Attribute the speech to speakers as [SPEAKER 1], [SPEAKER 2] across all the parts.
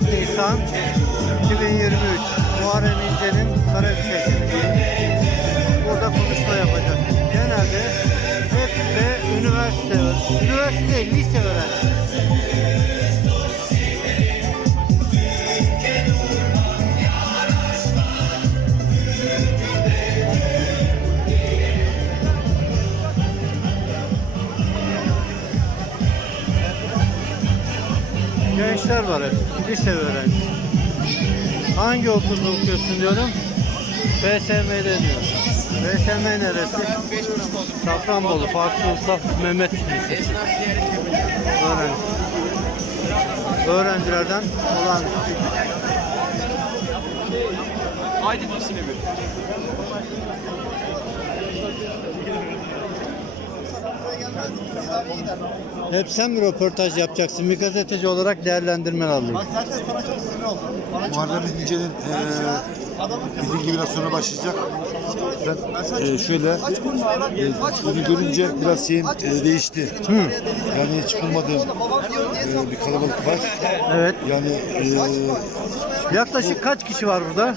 [SPEAKER 1] 4 Nisan 2023 Muharrem İnce'nin Karabük'e Burada konuşma yapacak. Genelde hep de üniversite, üniversite lise öğrencisi. Gençler var hep, lise öğrencisi. Hangi okulda okuyorsun diyorum. BSM'de diyor. BSM neresi? Safranbolu, Fatih Sultan Mehmet Lisesi. Öğrenci. Öğrencilerden olan
[SPEAKER 2] Aydın ikisine bir.
[SPEAKER 1] Hep sen mi röportaj yapacaksın? Bir gazeteci olarak değerlendirmen alayım.
[SPEAKER 3] Zaten sana çok sinir oldum. Bana çok
[SPEAKER 4] Muharrem İnce'nin eee bildiğin gibi biraz sonra başlayacak. Ben eee, şöyle eee, bunu görünce biraz şeyim eee, değişti. Yani hiç eee, bir kalabalık var.
[SPEAKER 1] Evet.
[SPEAKER 4] Yani eee
[SPEAKER 1] Yaklaşık kaç kişi var burada?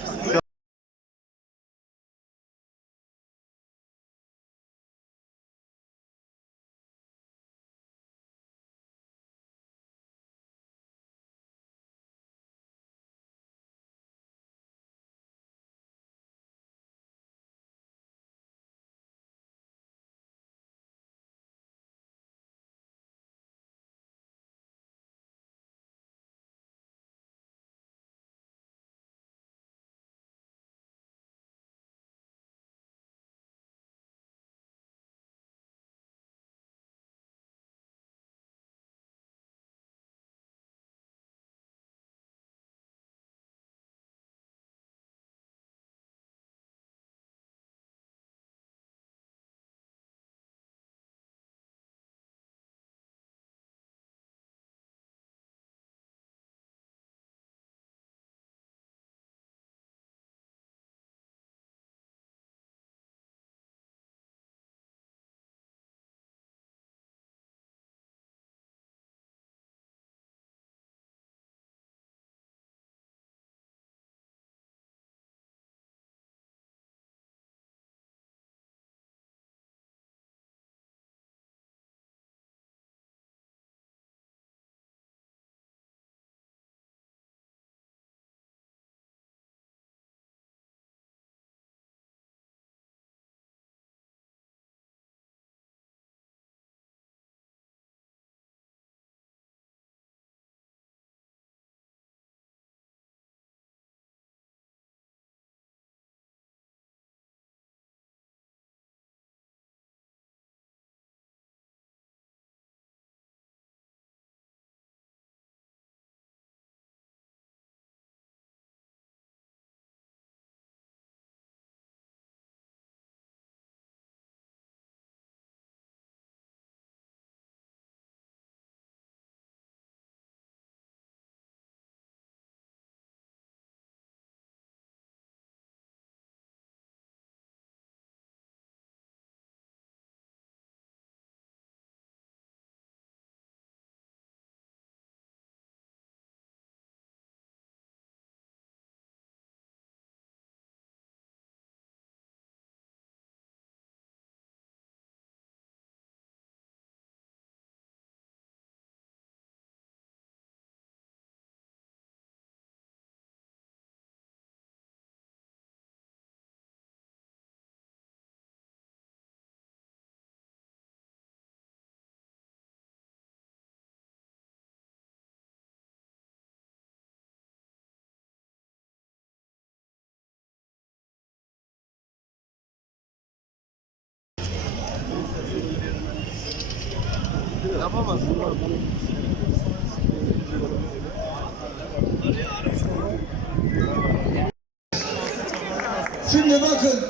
[SPEAKER 5] Şimdi bakın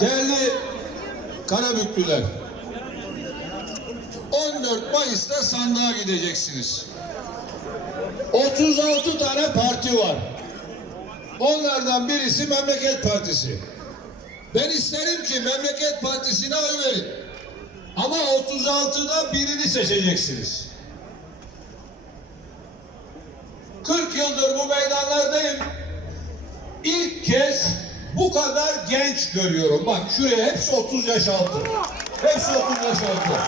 [SPEAKER 5] değerli Karabüklüler. 14 Mayıs'ta sandığa gideceksiniz. 36 tane parti var. Onlardan birisi Memleket Partisi. Ben isterim ki Memleket Partisi'ne oy verin. Ama 36'da birini seçeceksiniz. 40 yıldır bu meydanlardayım. İlk kez bu kadar genç görüyorum. Bak şuraya hepsi 30 yaş altı. Hepsi 30 yaş altı.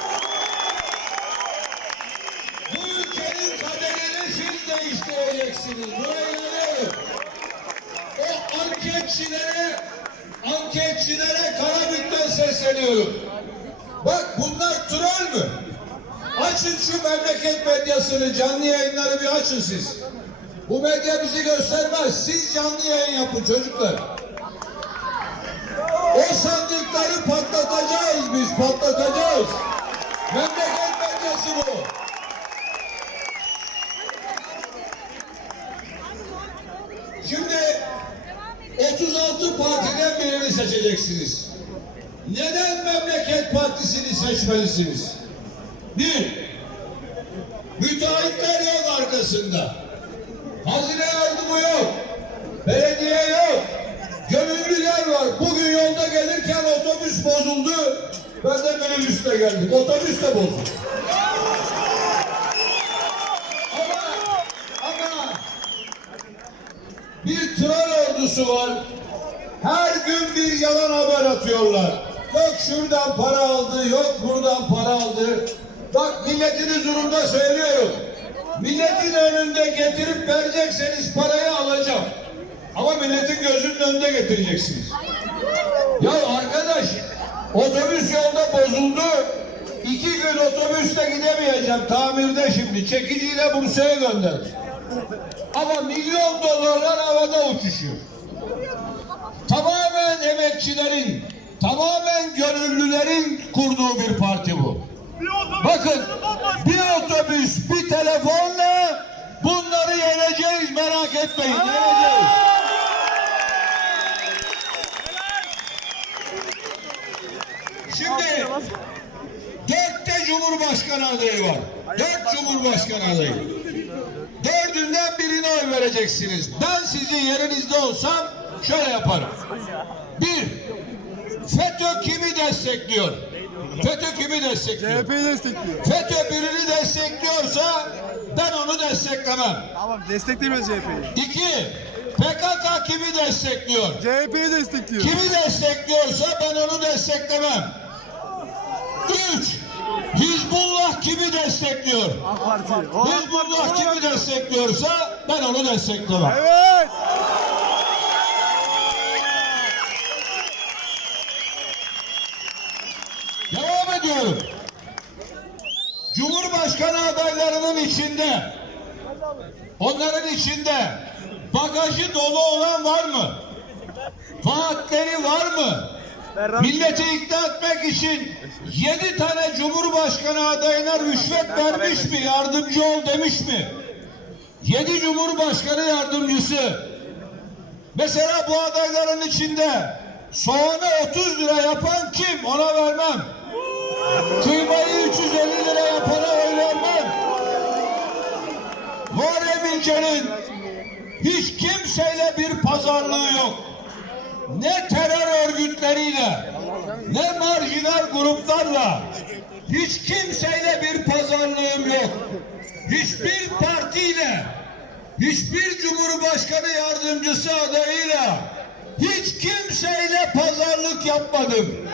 [SPEAKER 5] Bu ülkenin kaderini siz değiştireceksiniz. Buna inanıyorum. O anketçilere, anketçilere Karabük'ten sesleniyorum. Bak bunlar troll mü? Açın şu memleket medyasını, canlı yayınları bir açın siz. Bu medya bizi göstermez. Siz canlı yayın yapın çocuklar. O sandıkları patlatacağız biz, patlatacağız. Memleket medyası bu. Şimdi 36 partiden birini seçeceksiniz. Neden Memleket Partisi'ni seçmelisiniz? Bir, müteahhitler yok arkasında. Hazine yardımı yok. Belediye yok. Gönüllüler var. Bugün yolda gelirken otobüs bozuldu. Ben de minibüsle geldim. Otobüs de bozuldu. Ama, ama bir troll ordusu var. Her gün bir yalan haber atıyorlar. Yok şuradan para aldı, yok buradan para aldı. Bak milletin huzurunda söylüyorum. Milletin önünde getirip verecekseniz parayı alacağım. Ama milletin gözünün önünde getireceksiniz. Ya arkadaş otobüs yolda bozuldu. İki gün otobüsle gidemeyeceğim tamirde şimdi. Çekiciyle Bursa'ya gönderdim. Ama milyon dolarlar havada uçuşuyor. Tamamen emekçilerin, tamamen gönüllülerin kurduğu bir parti bu. Bakın bir otobüs, bir telefonla bunları yeneceğiz merak etmeyin. Yeneceğiz. Şimdi dörtte Cumhurbaşkanı adayı var. Dört Cumhurbaşkanı adayı. Dördünden birine oy vereceksiniz. Ben sizin yerinizde olsam şöyle yaparım. Bir, FETÖ kimi destekliyor? FETÖ kimi destekliyor?
[SPEAKER 3] CHP'yi destekliyor.
[SPEAKER 5] FETÖ birini destekliyorsa ben onu desteklemem.
[SPEAKER 3] Ama desteklemiyoruz CHP'yi.
[SPEAKER 5] İki, PKK kimi destekliyor?
[SPEAKER 3] CHP'yi destekliyor.
[SPEAKER 5] Kimi destekliyorsa ben onu desteklemem. Üç, Hizbullah kimi destekliyor?
[SPEAKER 3] AK Parti.
[SPEAKER 5] Hizbullah kimi destekliyorsa ben onu desteklemem.
[SPEAKER 3] Evet.
[SPEAKER 5] Ediyorum. Cumhurbaşkanı adaylarının içinde onların içinde bagajı dolu olan var mı? Vaatleri var mı? Milleti ikna etmek için yedi tane Cumhurbaşkanı adayına rüşvet vermiş mi? Yardımcı ol demiş mi? Yedi Cumhurbaşkanı yardımcısı. Mesela bu adayların içinde soğanı 30 lira yapan kim? Ona vermem. Kıymayı 350 lira yapana oy vermem. Muharrem İnce'nin hiç kimseyle bir pazarlığı yok. Ne terör örgütleriyle, ne marjinal gruplarla, hiç kimseyle bir pazarlığım yok. Hiçbir partiyle, hiçbir cumhurbaşkanı yardımcısı adayıyla, hiç kimseyle pazarlık yapmadım.